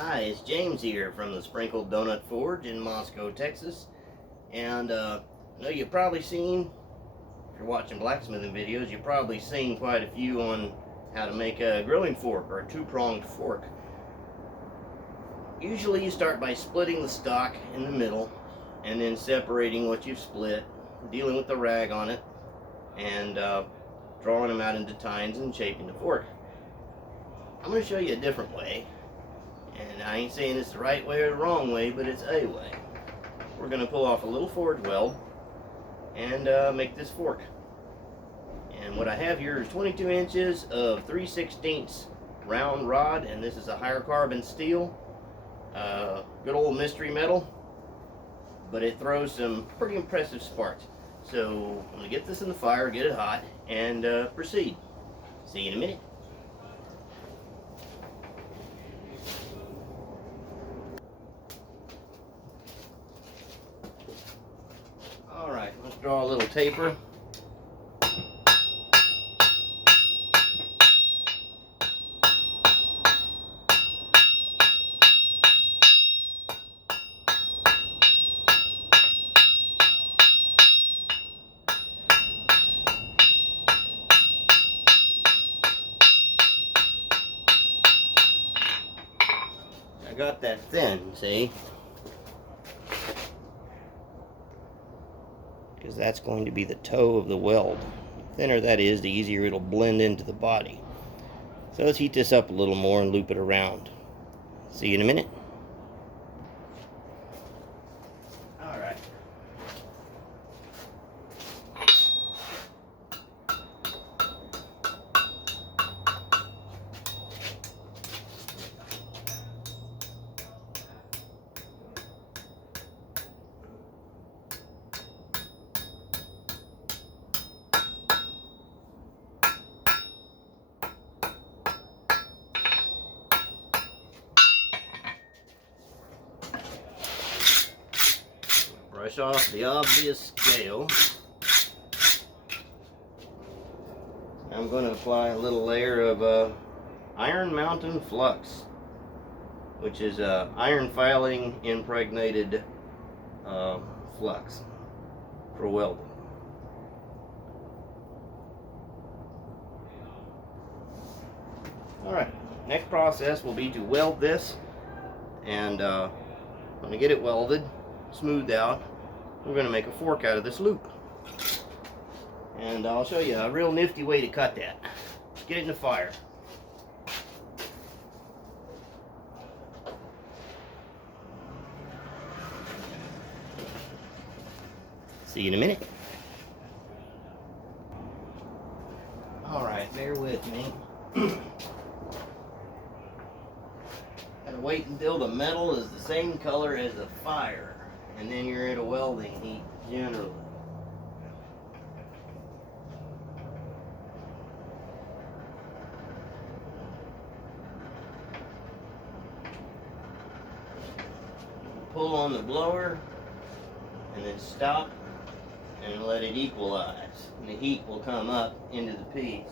Hi, it's James here from the Sprinkled Donut Forge in Moscow, Texas. And I know you've probably seen, if you're watching blacksmithing videos, you've probably seen quite a few on how to make a grilling fork or a two-pronged fork. Usually you start by splitting the stock in the middle and then separating what you've split, dealing with the rag on it, and drawing them out into tines and shaping the fork. I'm going to show you a different way. And I ain't saying it's the right way or the wrong way, but it's a way. We're going to pull off a little forge weld and make this fork. And what I have here is 22 inches of 3/16 round rod, and this is a higher carbon steel. Good old mystery metal, but it throws some pretty impressive sparks. So I'm going to get this in the fire, get it hot, and proceed. See you in a minute. Alright, let's draw a little taper. I got that thin, see? Because that's going to be the toe of the weld. The thinner that is, the easier it'll blend into the body. So let's heat this up a little more and loop it around. See you in a minute. Alright. Brush off the obvious scale. I'm going to apply a little layer of Iron Mountain Flux, which is iron filing impregnated flux for welding. Alright, next process will be to weld this, and when I get it welded, smoothed out, we're going to make a fork out of this loop. And I'll show you a real nifty way to cut that. Get it in the fire. See you in a minute. Alright, bear with me. Gotta wait until the metal is the same color as the fire, and then you're at a welding heat generally. Pull on the blower and then stop and let it equalize, and the heat will come up into the piece.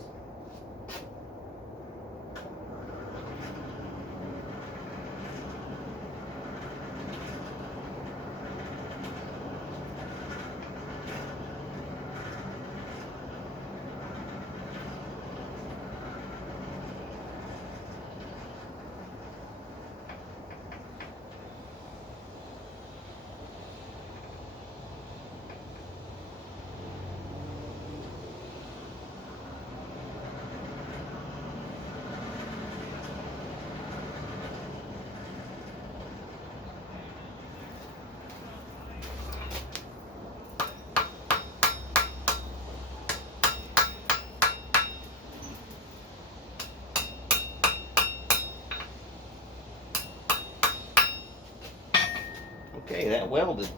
Okay, that welded.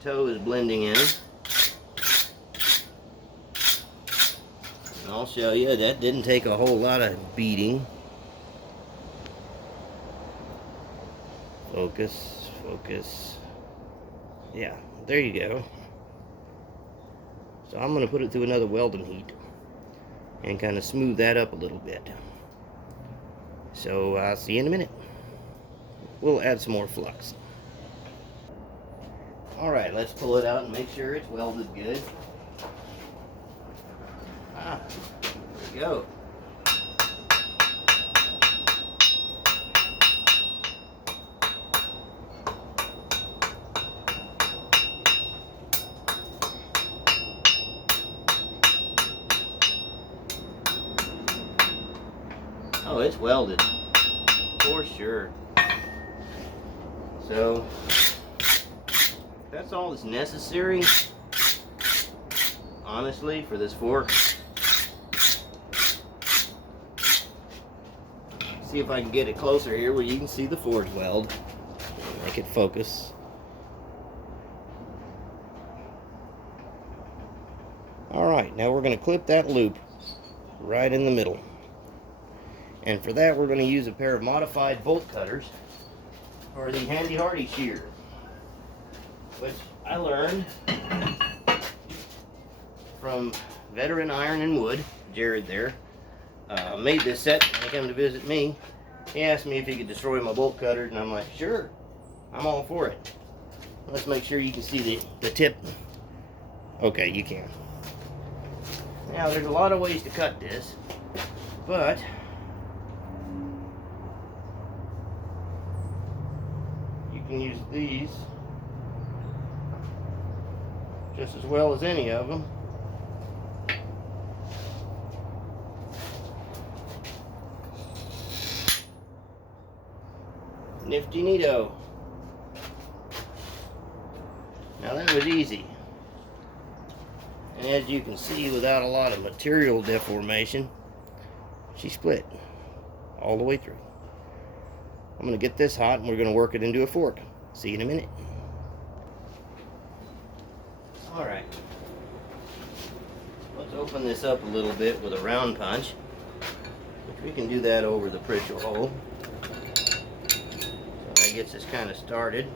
Toe is blending in. And I'll show you, that didn't take a whole lot of beating. Focus, focus. Yeah, there you go. So I'm going to put it through another welding heat. and kind of smooth that up a little bit. So I'll see you in a minute. We'll add some more flux. Alright, let's pull it out and make sure it's welded good. There we go. Oh, it's welded for sure. So that's all that's necessary, honestly, for this fork. See if I can get it closer here where you can see the forge weld. Make it focus. Alright, now we're going to clip that loop right in the middle. And for that, we're going to use a pair of modified bolt cutters, or the handy hardy shear, which I learned from Veteran Iron and Wood, Jared there. Made this set when he came to visit me. He asked me if he could destroy my bolt cutters, and I'm like, sure, I'm all for it. Let's make sure you can see the tip. Okay, you can. Now, there's a lot of ways to cut this, but can use these just as well as any of them. Nifty neato. Now that was easy, and as you can see, without a lot of material deformation, she split all the way through. I'm going to get this hot and we're going to work it into a fork. See you in a minute. Alright. Let's open this up a little bit with a round punch, which we can do that over the pressure hole. So that gets us kind of started.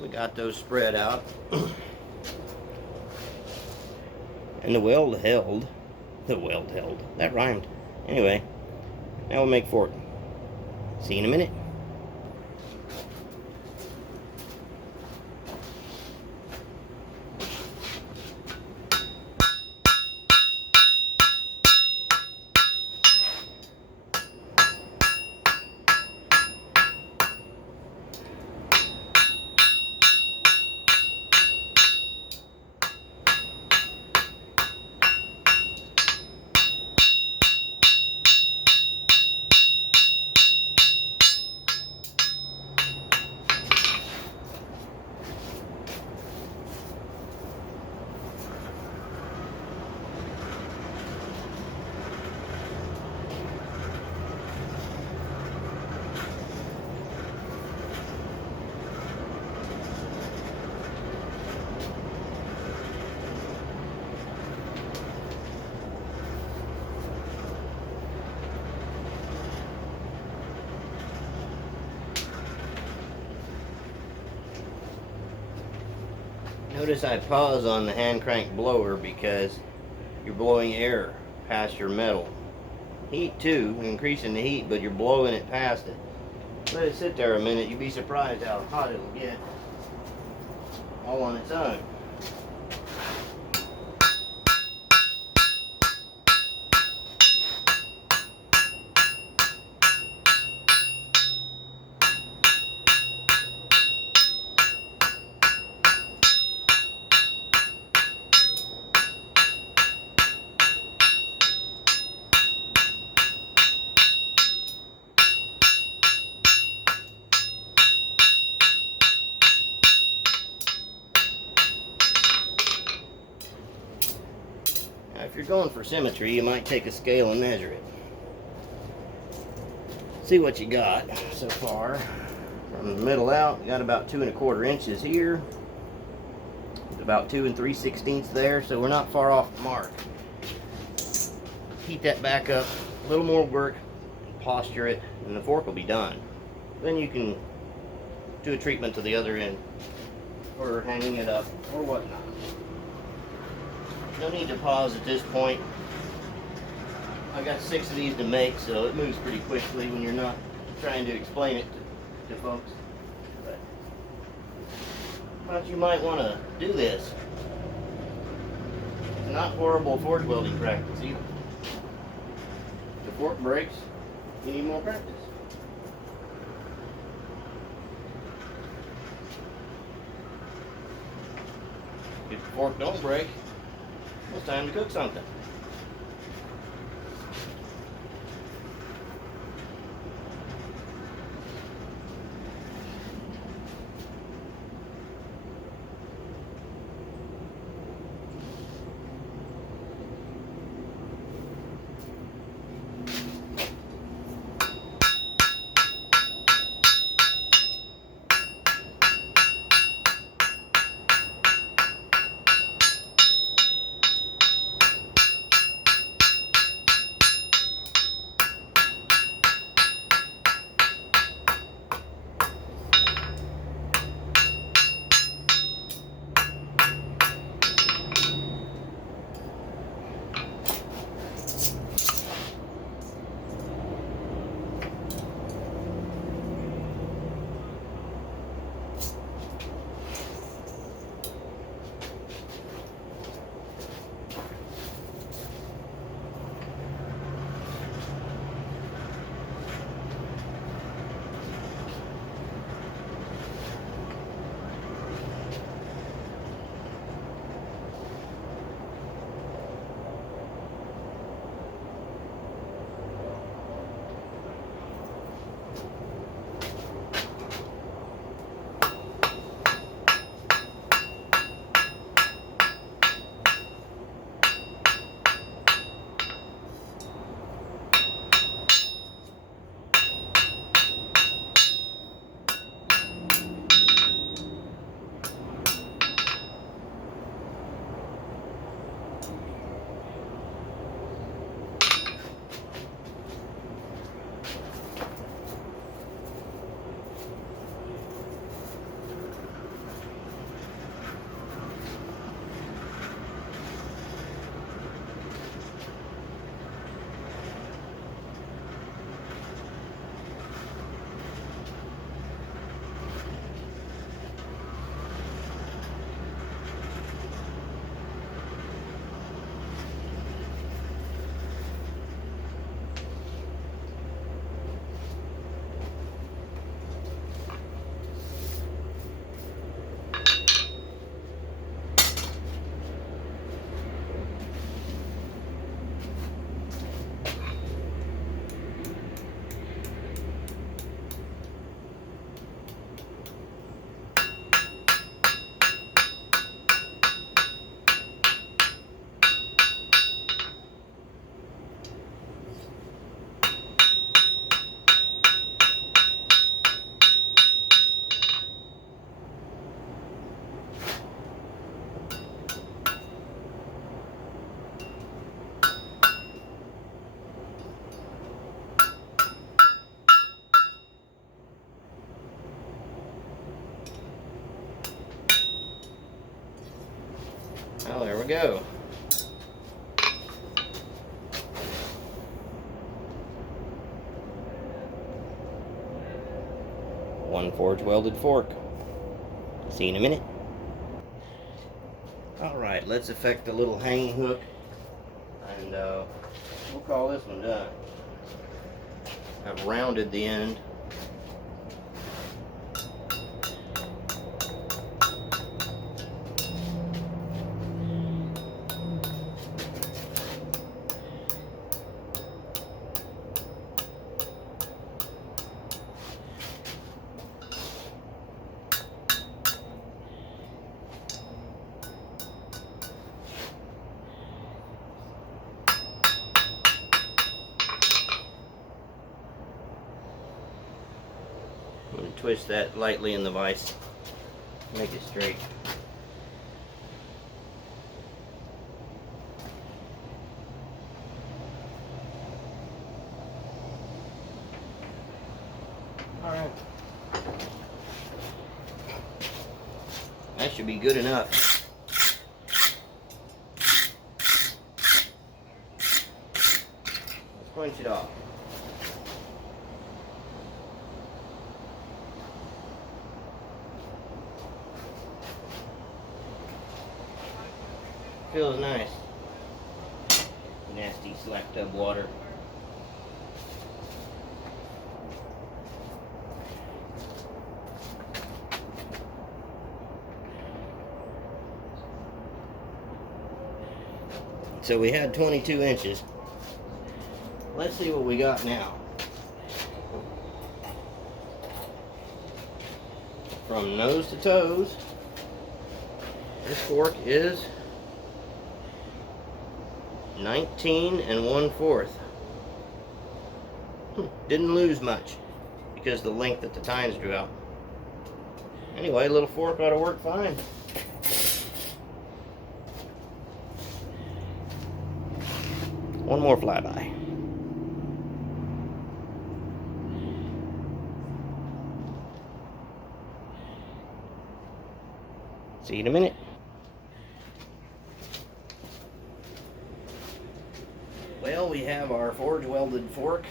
We got those spread out. And the weld held. The weld held. That rhymed. Anyway, now we'll make fork. See you in a minute. Notice I pause on the hand crank blower because you're blowing air past your metal. Heat too, increasing the heat, but you're blowing it past it. Let it sit there a minute, you'd be surprised how hot it'll get all on its own. Now, if you're going for symmetry, you might take a scale and measure it. See what you got so far. From the middle out, we got about 2 1/4 inches here, about 2 3/16 there, so we're not far off the mark. Heat that back up, a little more work, posture it, and the fork will be done. Then you can do a treatment to the other end for hanging it up or whatnot. No need to pause at this point. I got 6 of these to make, so it moves pretty quickly when you're not trying to explain it to folks. But you might want to do this. It's not horrible fork welding practice either. If the fork breaks, you need more practice. If the fork don't break, it's time to cook something. Well, there we go. One forge welded fork. See you in a minute. Alright, let's effect the little hanging hook, and we'll call this one done. I've rounded the end. and twist that lightly in the vise. Make it straight. Alright. That should be good enough. Let's punch it off. Feels nice. Nasty slap tub water. So we had 22 inches. Let's see what we got now. From nose to toes, this fork is 19 1/4. Didn't lose much because the length that the tines drew out. Anyway, a little fork ought to work fine. One more flyby. See you in a minute. Well, we have our forge welded fork.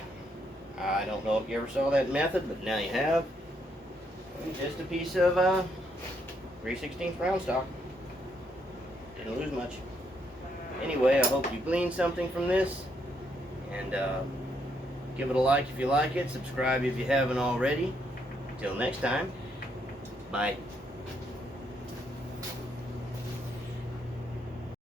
I don't know if you ever saw that method, but now you have. Just a piece of 3/16 round stock. Didn't lose much. Anyway, I hope you gleaned something from this, and give it a like if you like it, subscribe if you haven't already. Until next time, bye.